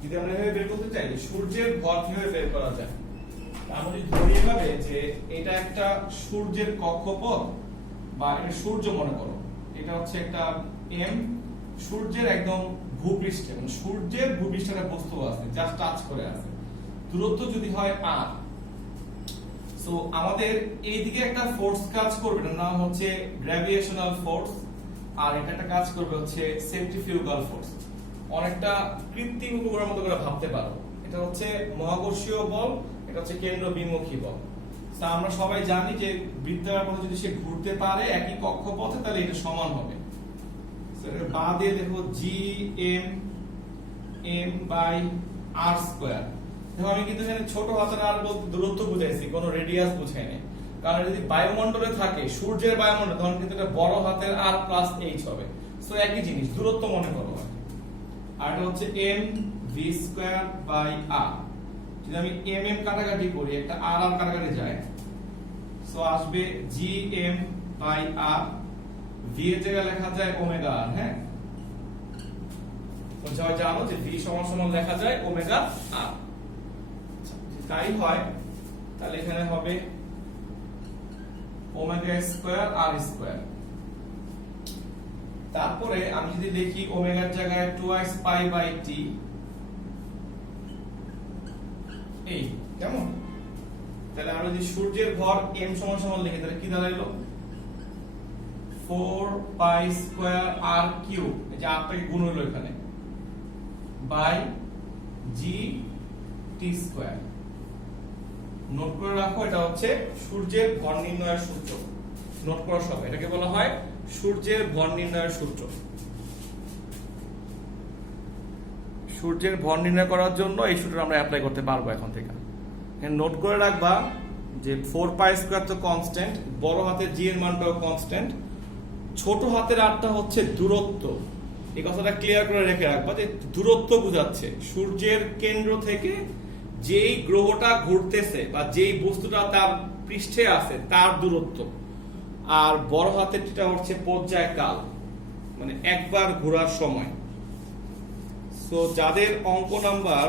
যদি আমরা এভাবে বের করতে চাই সূর্যের ভর কিভাবে বের করা যায়, আমরা যদি ধরি এভাবে যে এটা একটা সূর্যের কক্ষপথ বা এটা সূর্য মনে করো, এটা হচ্ছে একটা এম, সূর্যের একদম ভূপৃষ্ঠে মানে সূর্যের ভূপৃষ্ঠে একটা বস্তু আছে জাস্ট টাচ করে আছে, দূরত্ব যদি হয় r, সো আমাদের এইদিকে একটা ফোর্স কাজ করবে, এটার নাম হচ্ছে গ্র্যাভিটেশনাল ফোর্স, আর এটা একটা কাজ করবে হচ্ছে সেন্ট্রিফিউগাল ফোর্স। অনেকটা কৃত্রিম উপগ্রহের মতো করে ভাবতে পারো। এটা হচ্ছে মহাকর্ষীয় বল, এটা হচ্ছে কেন্দ্র বিমুখী বল। তো আমরা সবাই জানি যে বৃত্তাকার পথে যদি সে ঘুরতে পারে একই কক্ষপথে তাহলে এটা সমান হবে। সো এর বাদে দেখো G M M by R square. দেখো আমি কিন্তু এখানে ছোট হাতের আর বলতে দূরত্ব বুঝাইছি, কোনো রেডিয়াস বুঝাইনি। কারণ যদি বায়ুমণ্ডলে থাকে সূর্যের বায়ুমণ্ডল তখন কিন্তু এটা বড় হাতের আর প্লাস এইচ হবে। সো একই জিনিস, দূরত্ব মনে করো। আর এটা হচ্ছে এম ভি স্কয়ার বাই আর। যদি আমি এম এম কাটাকাটি করি একটা আর আর কাটাকাটি যায়, সো আসবে G M by R, V এর জায়গায় লেখা যায় ওমেগা আর। হ্যাঁ, তো সবাই জানো যে ভি সমান সমান লেখা যায় ওমেগা আর। তাই হয় তাহলে এখানে হবে ওমেগা স্কয়ার আর স্কয়ার। তারপরে আমি যদি লিখি ওমেগার জায়গায় 2x পাই বাই টি, এই কেমন? তাহলে আমরা যদি সূর্যের ভর m সমান সমান লিখি তাহলে কি দাঁড়াইলো 4 পাই স্কয়ার r কিউব, এই যে rটাকে গুণ হলো এখানে, by G T square. Note করে রাখো এটা হচ্ছে সূর্যের ভর নির্ণয়ের সূত্র। নোট করো সব, এটাকে বলা হয় সূর্যের ভর নির্ণয়ের সূত্র। সূর্যের ভর নির্ণয় করার জন্য এই সূত্র আমরা অ্যাপ্লাই করতে পারবো এখন থেকে। নোট করে রাখবা যে 4 পাই স্কয়ার তো কনস্ট্যান্ট, বড় হাতের জি এর মানটাও কনস্ট্যান্ট, ছোট হাতের আরটা হচ্ছে দূরত্ব। এই কথাটা ক্লিয়ার করে রেখে রাখবা যে দূরত্ব বোঝাচ্ছে সূর্যের কেন্দ্র থেকে যেই গ্রহটা ঘুরতেছে বা যেই বস্তুটা তার পৃষ্ঠে আছে তার দূরত্ব। আর বড় হাতেরটা হচ্ছে পর্যায়কাল, মানে একবার ঘোরার সময়। সো যাদের অঙ্ক নাম্বার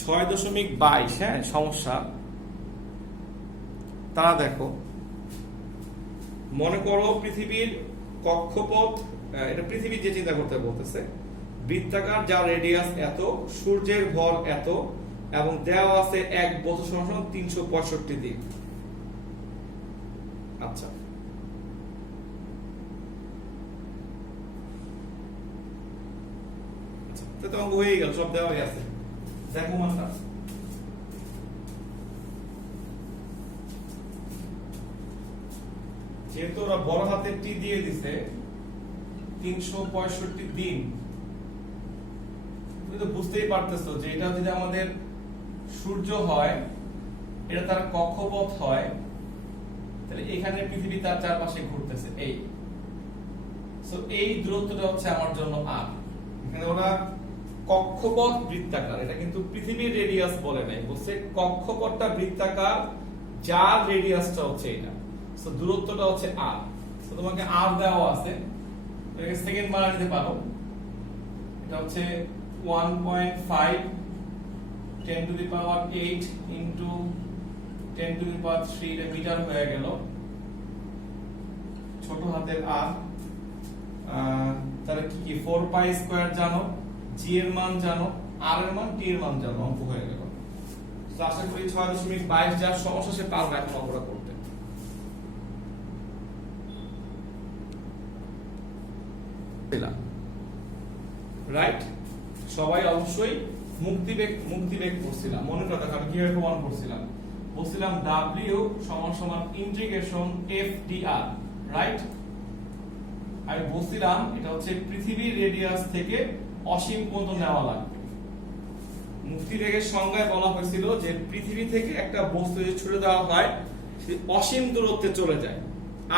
6.22, হ্যাঁ সমস্যা, তারা দেখো মনে করো পৃথিবীর কক্ষপথ, এটা পৃথিবী যে চিন্তা করতে বলতেছে, বৃত্তাকার যার রেডিয়াস এত, সূর্যের ভর এত, এবং দেওয়া আছে এক বছর সমান 365 দিন। আচ্ছা, তো অঙ্ক হয়ে গেল, সব দেওয়া হয়ে আছে। দেখো মানটা যেহেতু ওরা বড় হাতের টি দিয়ে দিছে 365 দিন, তুমি তো বুঝতেই পারতেছো যে এটা যদি আমাদের সূর্য হয়, এটা তার কক্ষপথ হয়, তাহলে এখানে পৃথিবী তার চারপাশে ঘুরতেছে এই। সো এই দূরত্বটা হচ্ছে আমার জন্য আর। এখানে ওরা কক্ষপথ বৃত্তাকার, এটা কিন্তু পৃথিবীর রেডিয়াস বলে নাই, বলছে কক্ষপথটা বৃত্তাকার যার রেডিয়াসটা হচ্ছে এটা। সো দূরত্বটা হচ্ছে আর। সো তোমাকে আর দেওয়া আছে, এটাকে সেকেন্ড বানাতে নিতে পারো। এটা হচ্ছে 1.5 10 to the power 8 into 10 to the power 3, এটা মিটার হয়ে গেল। ছোট হাতের আর, তাহলে কি কি 4 পাই স্কয়ার জানো, জি এর মান জানো, আর এর মান, টি এর মান জানো, অঙ্ক হয়ে গেল। তো আশা করি 6.22 যার সমস্যা সে পারবে এখন অঙ্কটা করতে। রাইট, সবাই অবশ্যই মুক্তিবেগ করছিলাম। মনে করো আমি কিভাবে প্রমাণ করছিলাম, বলছিলাম W সমান সমান ইন্টিগ্রেশন এফ ডি আর। রাইট, আমি বলছিলাম এটা হচ্ছে পৃথিবীর রেডিয়াস থেকে অসীম পর্যন্ত নেওয়া লাগবে। মুক্তিবেগের সংজ্ঞায় বলা হয়েছিল যে পৃথিবী থেকে একটা বস্তু যদি ছুড়ে দেওয়া হয় সে অসীম দূরত্বে চলে যায়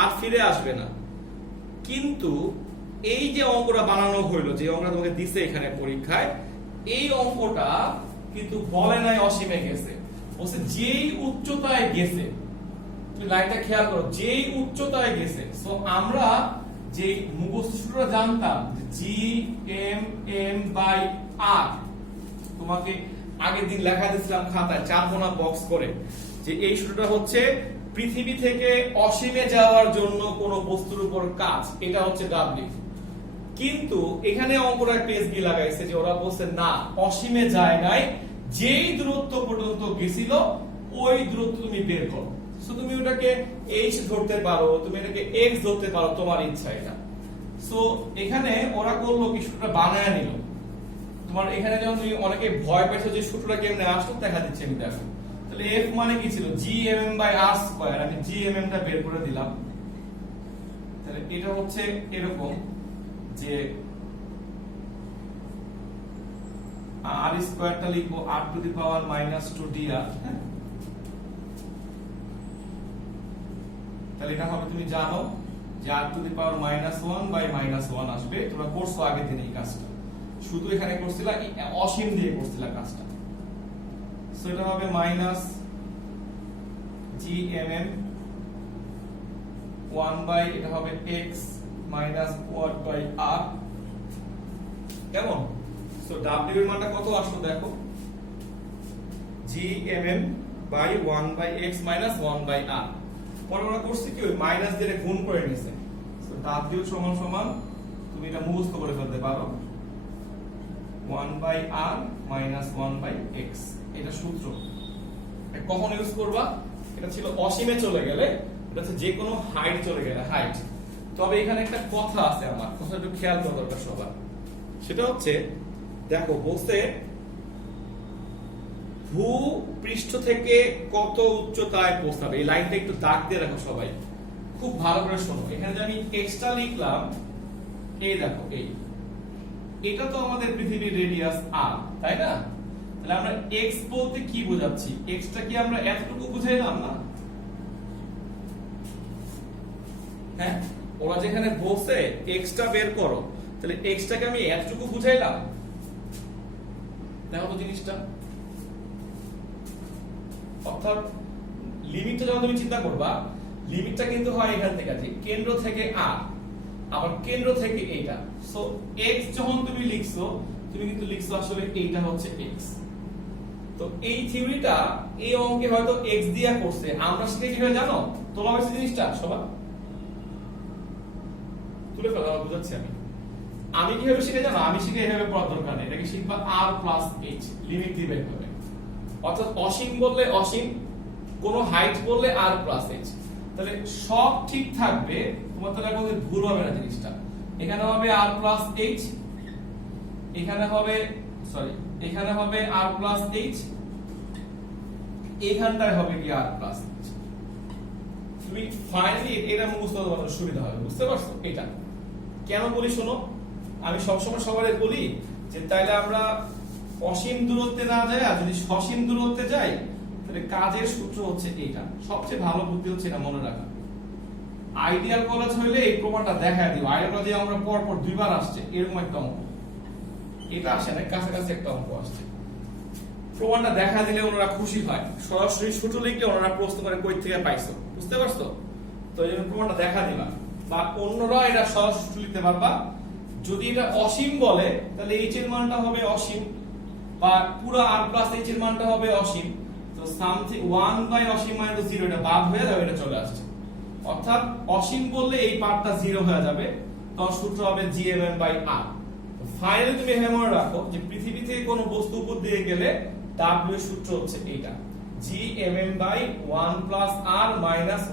আর ফিরে আসবে না। কিন্তু এই যে অঙ্কটা বানানো হইলো, যে অঙ্কটা তোমাকে দিছে এখানে পরীক্ষায়, এই অঙ্কটা কিন্তু বলে নাই অসীমে গেছে, বলছে যেই উচ্চতায় গেছে তুমি লাইনটা খেয়াল করো, যেই উচ্চতায় গেছে, সো আমরা যে মুখস্থ সূত্রটা জানতাম জি এম এম বাই আর, তোমাকে আগের দিন লেখা দিয়েছিলাম খাতায় 4 কোণা বক্স করে, যে এই সূত্রটা হচ্ছে পৃথিবী থেকে অসীমে যাওয়ার জন্য কোন বস্তুর উপর কাজ, এটা হচ্ছে ডাব্লিউ। কিন্তু এখানে অঙ্কটা পেজ বি লাগাইছে যে ওরা বলছে না, অসীমে যায় নাই, যেই দূরত্ব পর্যন্ত গেছিল ওই দূরত্ব তুমি বের করো। সো তুমি ওটাকে h ধরতে পারো, তুমি এটাকে x ধরতে পারো, তোমার ইচ্ছা এটা। সো এখানে ওরা করলো কি, সূত্রটা বানায় নিল। তোমার এখানে যখন তুমি অনেকে ভয় পেয়েছো যে সূত্রটা কেমনে আসলো, দেখা দিচ্ছে আমি, দেখো তাহলে f মানে কি ছিল gmm/r², আমি gmm টা বের করে দিলাম। তাহলে এটা হচ্ছে এরকম যে r² টা লিখবো r⁻²dr, হ্যাঁ। তাহলে এটা হবে, তুমি জানো যে r⁻⁻1/-1 আসবে, তোমরা করছো আগের দিন এই কাজটা, শুধু এখানে করছিলা অসীম দিয়ে করছিলা কাজটা। সো এটা হবে -gmm 1/ এটা হবে x -1/r, কেমন? সো w এর মানটা কত আসলো দেখো, gmm/1/x - 1/r। পরে আমরা করছি কি, ওই মাইনাস দিয়ে গুণ করে নিছে। সো w সমান তুমি এটা মুখস্থ করে ফেলতে পারো, 1/r - 1/x, এটা সূত্র। এটা কখন ইউজ করবা? এটা ছিল অসীমে চলে গেলে, এটা হচ্ছে যে কোনো হাইট চলে গেলে, হাইট। তবে এখানে একটা কথা আছে, আমার কথা একটু খেয়াল করা দরকার সবার। সেটা হচ্ছে, দেখো বলতে ভূপৃষ্ঠ থেকে কত উচ্চতায় পৌঁছাবে, এই লাইনটা একটু দাগ দিয়ে রাখো সবাই, খুব ভালো করে শোনো। এখানে যে আমি এক্সটা লিখলাম, এই দেখো এটা তো আমাদের পৃথিবীর রেডিয়াস r, তাই না? তাহলে আমরা x বলতে কি বোঝাচ্ছি? x টা কি আমরা এতটুকু বুঝাইলাম না? হ্যাঁ, ওরা যেখানে বলছে x টা বের করো, তাহলে x টাকে আমি এতটুকু বুঝাইলাম? দেখো তো জিনিসটা, অর্থাৎ লিমিটটা যখন তুমি চিন্তা করবা, লিমিটটা কিন্তু হয় এখান থেকে, যে কেন্দ্র থেকে r, আবার কেন্দ্র থেকে এইটা। সো x যখন তুমি লিখছো, তুমি কিন্তু লিখছো আসলে এইটা হচ্ছে x। তো এই থিওরিটা এই অঙ্কে হয়তো x দিয়া করছে, আমরা শিখে কিভাবে জানো? তোলা হয়েছে জিনিসটা সবাই তুলে ফেলা, বুঝাচ্ছি আমি কিভাবে শিখে জানো? আমি শিখে এভাবে পড়ার দরকার নেই, এটাকে শিখবা r+h, লিমিট দিবে এইভাবে। অর্থাৎ অসীম বললে অসীম, কোন হাইট বললে r+h, তাহলে সব ঠিক থাকবে, তোমার তাহলে কোনো ভুল হবে না জিনিসটা। এখানে হবে r+h, এখানে হবে এখানে হবে r+h, এখানটায় হবে কি r+h। তুমি ফাইনালি এটা মুখস্থ করার সুবিধা হবে, বুঝতে পারছো? এটা কেন বলি শোনো, আমি সবসময় সবাই বলি যে তাইলে আমরা অসীম দূরত্বে না যাই, আর যদি সসীম দূরত্বে যাই, তাহলে কাজের সূত্র হচ্ছে এইটা। সবচেয়ে ভালো বুদ্ধি হচ্ছে এটা মনে রাখা। আইডিয়াল কলেজ হইলে এই প্রমাণটা দেখায় দিও। আইডিয়াল কলেজে আমরা পরপর 2 বার আসছে এরকম একটা অঙ্ক, এটা আসে না, কাছাকাছি একটা অঙ্ক আসছে, প্রমাণটা দেখা দিলে ওনারা খুশি হয়। সরাসরি সূত্র লিখলে ওনারা প্রশ্ন করে কই থেকে পাইছো, বুঝতে পারছো? তো এই জন্য প্রমাণটা দেখা দিবা, বা অন্যরা এটা সরাসরি সূত্র লিখতে পারবা। যদি এটা অসীম বলে, তাহলে h এর মানটা হবে অসীম, বা পুরো r+h এর মানটা হবে অসীম। তো সামথিং 1 অসীম মানে তো 0, এটা বাদ হয়ে যাবে, এটা চলে আসছে। অর্থাৎ অসীম বললে এই পার্টটা 0 হয়ে যাবে, তখন সূত্র হবে gmm/r। ফাইনালি তুমি এখানে মনে রাখো যে পৃথিবী থেকে কোনো বস্তু উপর দিয়ে গেলে w এর সূত্র হচ্ছে এইটা, gmm/1+r -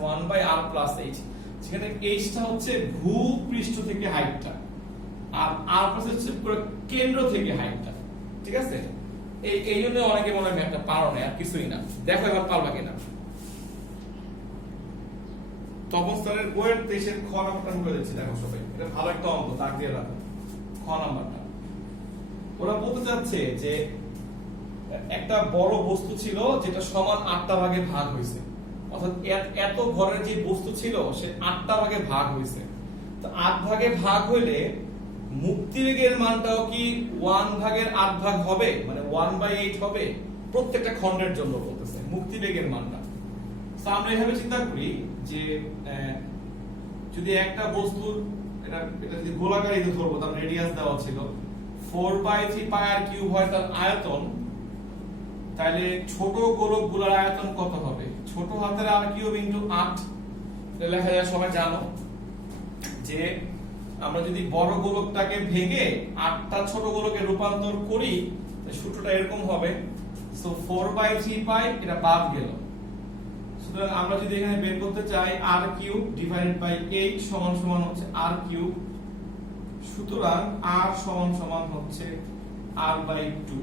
1/r+h, যেখানে h টা হচ্ছে ভূপৃষ্ঠ থেকে হাইটটা, আর r+ হচ্ছে পুরো কেন্দ্র থেকে হাইটটা। ঠিক আছে? এই জন্য অনেকে মনে হয় একটা পারো না, আর কিছুই না। দেখো এবার পারবা কিনা। তপন স্যারের বইয়ের 23 খ নাম্বারটা বলে দিচ্ছি, দেখো সবাই, এটা ভালো একটা অঙ্ক, দাগ দিয়ে রাখো খ নাম্বারটা। ওরা বলতে চাচ্ছে যে একটা বড় বস্তু ছিল যেটা সমান 8টা ভাগে ভাগ হয়েছে, অর্থাৎ এত ঘরের যে বস্তু ছিল সে 8টা ভাগে ভাগ হয়েছে। তো 8 ভাগে ভাগ হইলে মুক্তিবেগের মানটাও কি 1/8 ভাগ হবে, মানে 1/8 হবে প্রত্যেকটা খণ্ডের জন্য বলতেছে মুক্তিবেগের মানটা। তো আমরা এভাবে চিন্তা করি যে যদি একটা বস্তুর এটা যদি গোলাকার এটা ধরবো, তার রেডিয়াস দেওয়া ছিল 4/3πr³ হয় তার আয়তন, তাহলে ছোট গোলকগুলোর আয়তন কত হবে? ছোট হাতের r³ ইনটু 8 লেখা যায়, সবাই জানো যে আমরা যদি বড় গোলকটাকে ভেঙে 8টা ছোট গোলকে রূপান্তর করি সূত্রটা এরকম হবে। সো 4/3π এটা বাদ গেল। সুতরাং আমরা যদি এখানে বের করতে চাই r³ ডিভাইডেড বাই 8 সমান সমান হচ্ছে r³, সুতরাং r সমান সমান হচ্ছে r/2।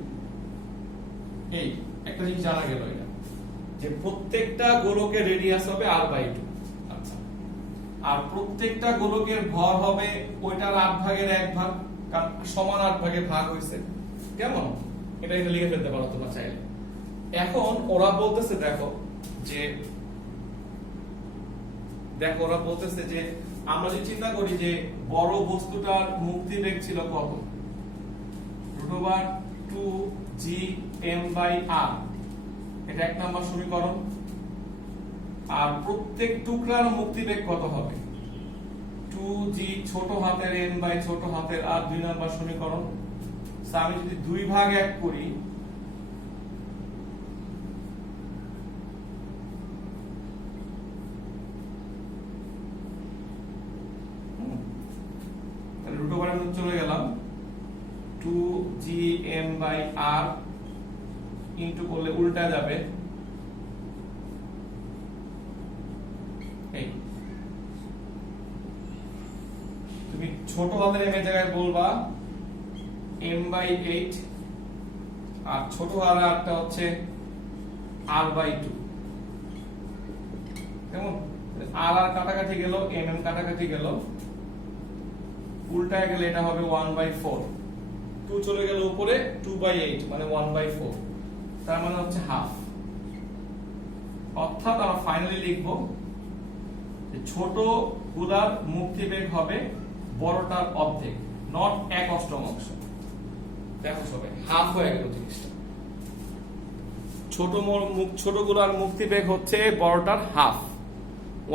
এই একটা জিনিস জানা গেল, এটা যে প্রত্যেকটা গোলকের রেডিয়াস হবে r/2। আচ্ছা, আর প্রত্যেকটা গোলকের ভর হবে ওইটার 8 ভাগের 1 ভাগ, কারণ সমান 8 ভাগে ভাগ হইছে। কেমন? এটা লিখে ফেলতে পারো তোমরা চাইলে। এখন ওরা বলতেছে ওরা বলতেছে যে আমরা যদি চিন্তা করি যে বড় বস্তুটার মুক্তিবেগ ছিল কত, √2gm/r, এটা 1 নম্বর সমীকরণ। আর প্রত্যেক টুকরার মুক্তিবেগ কত হবে, 2g ছোট হাতের m বাই ছোট হাতের r, 2 নম্বর সমীকরণ। আমি যদি 2 ভাগ 1 করি, চলে গেলাম 2gm/r ইনটু করলে উল্টা যাবে, এই তুমি ছোট হাতের m এর জায়গায় বলবা m/8, আর ছোট হাতের rটা হচ্ছে r/2। কেমন? r কাটাকাটি গেল, mm কাটাকাটি গেল, উল্টায় গেলে এটা হবে 1/4, 2 চলে গেল উপরে, 2/8 মানে 1/4, তার মানে হচ্ছে হাফ। অর্থাৎ আমরা ফাইনালি লিখব যে ছোট গুলার মুক্তিবেগ হবে বড়টার অর্ধেক, নট 1/8। দেখো সবাই, হাফ হয়ে গেল জিনিসটা। ছোট গুলার মুক্তিবেগ হচ্ছে বড়টার হাফ,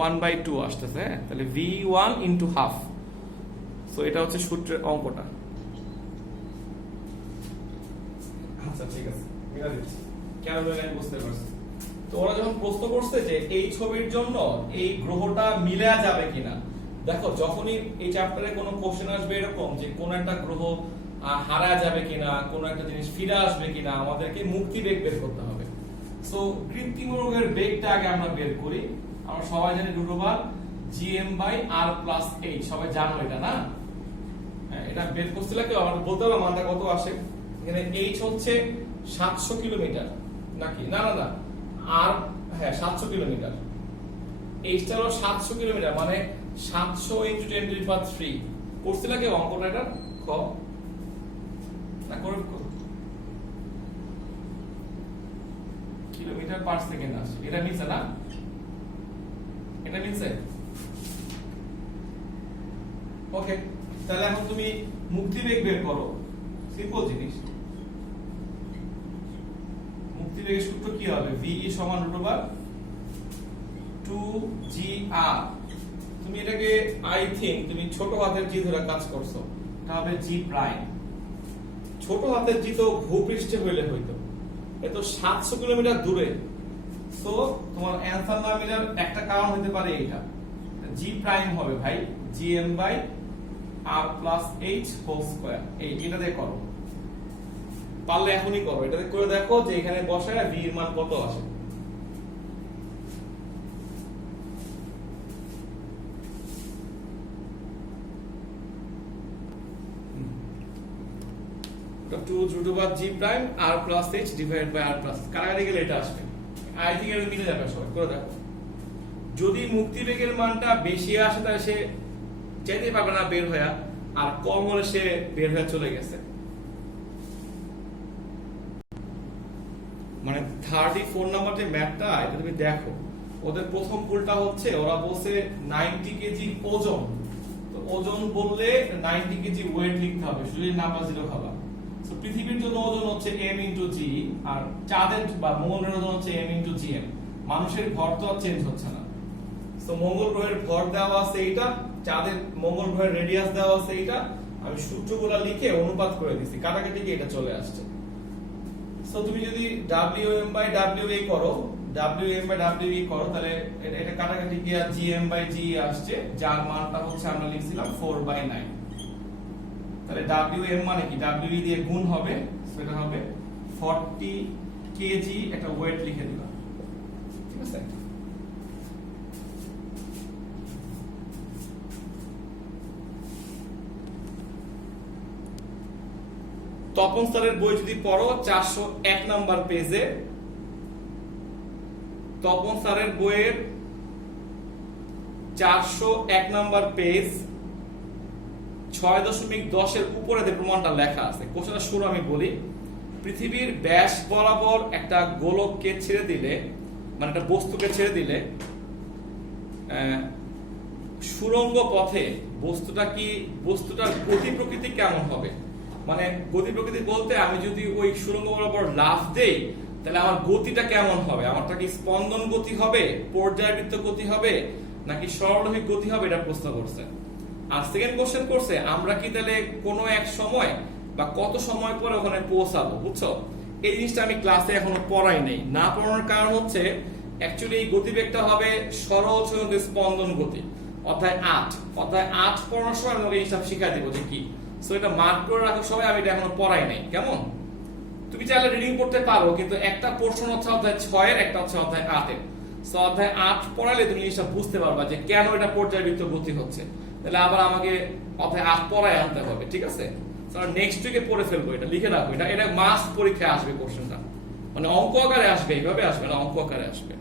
1/2 আসতেছে। তাহলে v1 ইনটু হাফ। সো এটা হচ্ছে সূত্রের অঙ্কটা। আচ্ছা ঠিক আছে, এটা দিচ্ছি কেন আমি বুঝতে পারছি। তো ওরা যখন প্রশ্ন করছে যে এই ছবির জন্য এই গ্রহটা মিলে যাবে কিনা, দেখো যখনই এই চ্যাপ্টারে কোনো কোশ্চেন আসবে এরকম যে কোন একটা গ্রহ হারা যাবে কিনা, কোন একটা জিনিস ফিরে আসবে কিনা, আমাদেরকে মুক্তিবেগ বের করতে হবে। সো কৃত্রিম রোগের বেগটা আগে আমরা বের করি। আমরা সবাই জানি √gm/r+h, সবাই জানো এটা না? এটা বের করছিল কেউ? আমরা বলতে পারবো মানটা কত আসে। এখানে h হচ্ছে 700 কিলোমিটার নাকি, না না না আর হ্যাঁ 700 কিলোমিটার, h টা হলো 700 কিলোমিটার, মানে 700 × 10⁻³ করছিল কেউ অঙ্কটা? এটা ক না করে কিলোমিটার পার সেকেন্ড আসে, এটা মিলছে না? এটা মিলছে? ওকে, তাহলে এখন তুমি মুক্তিবেগ বের করো, সিম্পল জিনিস। মুক্তিবেগের সূত্র কি হবে? v সমান √2gr। তুমি এটাকে আই থিংক তুমি ছোট হাতের জি ধরে কাজ করছো, এটা হবে g প্রাইম। ছোট হাতের জি তো ভূপৃষ্ঠে হইলে হইতো, এত 700 কিলোমিটার দূরে। সো তোমার অ্যানসার না মিলার একটা কারণ হতে পারে এটা, g প্রাইম হবে ভাই gm/r+h²। এটা দিয়ে করো, পারলে এখনই করো, এটা করে দেখো যে এখানে বসায় v এর মান কত আসে। √g'(r+h) ডিভাইডেড বাই r+, কাটাকাটি গেলে এটা আসবে। আই থিংক এটা মিলে যাবে, সবাই করে দেখো। যদি মুক্তিবেগের মানটা বেশি আসে তাহলে সে যেতে পারবে না বের হয়ে, আর কম হলে সে বের হয়ে চলে গেছে। মানে 34 নাম্বার যে ম্যাথটা, এটা তুমি দেখো, ওদের প্রথম ভুলটা হচ্ছে ওরা বলছে 90 কেজি ওজন। তো ওজন বললে 90 কেজি ওয়েট লিখতে হবে, শুধু নাম্বার 0 খাবা। সো পৃথিবীর জন্য ওজন হচ্ছে m × g, আর চাঁদের বা মঙ্গলের ওজন হচ্ছে m × gm। মানুষের ভর তো আর চেঞ্জ হচ্ছে না। তো মঙ্গল গ্রহের ভর দেওয়া আছে এইটা, চাঁদের মঙ্গল গ্রহের রেডিয়াস দেওয়া আছে এইটা, আমি সূত্রগুলো লিখে অনুপাত করে দিছি, কাটাকাটি গিয়ে এটা চলে আসছে। সো তুমি যদি WM/WA করো, WM/WE করো, তাহলে এটা কাটাকাটি গিয়ে GM/GE আসছে, যার মানটা হচ্ছে আমরা লিখছিলাম 4/9। তাহলে WM মানে কি, WE দিয়ে গুণ হবে, সেটা হবে 40 কেজি, একটা ওয়েট লিখে দিলাম, ঠিক আছে। তপন স্যারের বই যদি পড়ো 401 নাম্বার পেজে, তপন স্যারের বইয়ের 401 নাম্বার পেজ 6.10 এর উপরে যে প্রমাণটা লেখা আছে, কোশ্চেনটা শুরু আমি বলি। পৃথিবীর ব্যাস বরাবর একটা গোলককে ছেড়ে দিলে, মানে একটা বস্তুকে ছেড়ে দিলে সুড়ঙ্গ পথে বস্তুটার গতি প্রকৃতি কেমন হবে। মানে গতি প্রকৃতি বলতে আমি যদি ওই সুড়ঙ্গ বরাবর লাফ দেই তাহলে আমার গতিটা কেমন হবে, আমারটা কি স্পন্দন গতি হবে, পর্যায়বৃত্ত গতি হবে, নাকি সরলরৈখিক গতি হবে, এটা প্রশ্ন করছে। আর সেকেন্ড কোশ্চেন করছে আমরা কি তাহলে কোনো এক সময় বা কত সময় পরে ওখানে পৌঁছাবো, বুঝছো। এই জিনিসটা আমি ক্লাসে এখনো পড়াই নেই, না পড়ানোর কারণ হচ্ছে অ্যাকচুয়ালি এই গতিবেগটা হবে সরল চলন্ত স্পন্দন গতি, অধ্যায় 8 পড়ানোর সময় আমি এই হিসাব শিখাই দেবো যে কি। সো এটা মার্ক করে রাখার সময় আমি এটা এখনো পড়াই নাই, কেমন। তুমি চাইলে রিডিং করতে পারো, কিন্তু একটা পোর্শন হচ্ছে অধ্যায় 6 এর, একটা হচ্ছে অধ্যায় 8 এর। সো অধ্যায় 8 পড়ালে তুমি জিনিসটা বুঝতে পারবা যে কেন এটা পর্যায়বৃত্ত গতি হচ্ছে, তাহলে আবার আমাকে অধ্যায় 8 পড়ায় আনতে হবে, ঠিক আছে। নেক্সট উইকে পড়ে ফেলবো, এটা লিখে রাখবো, এটা মাস্ট পরীক্ষায় আসবে কোশ্চেনটা, মানে অঙ্ক আকারে আসবে, এইভাবে আসবে না, অঙ্ক আকারে আসবে।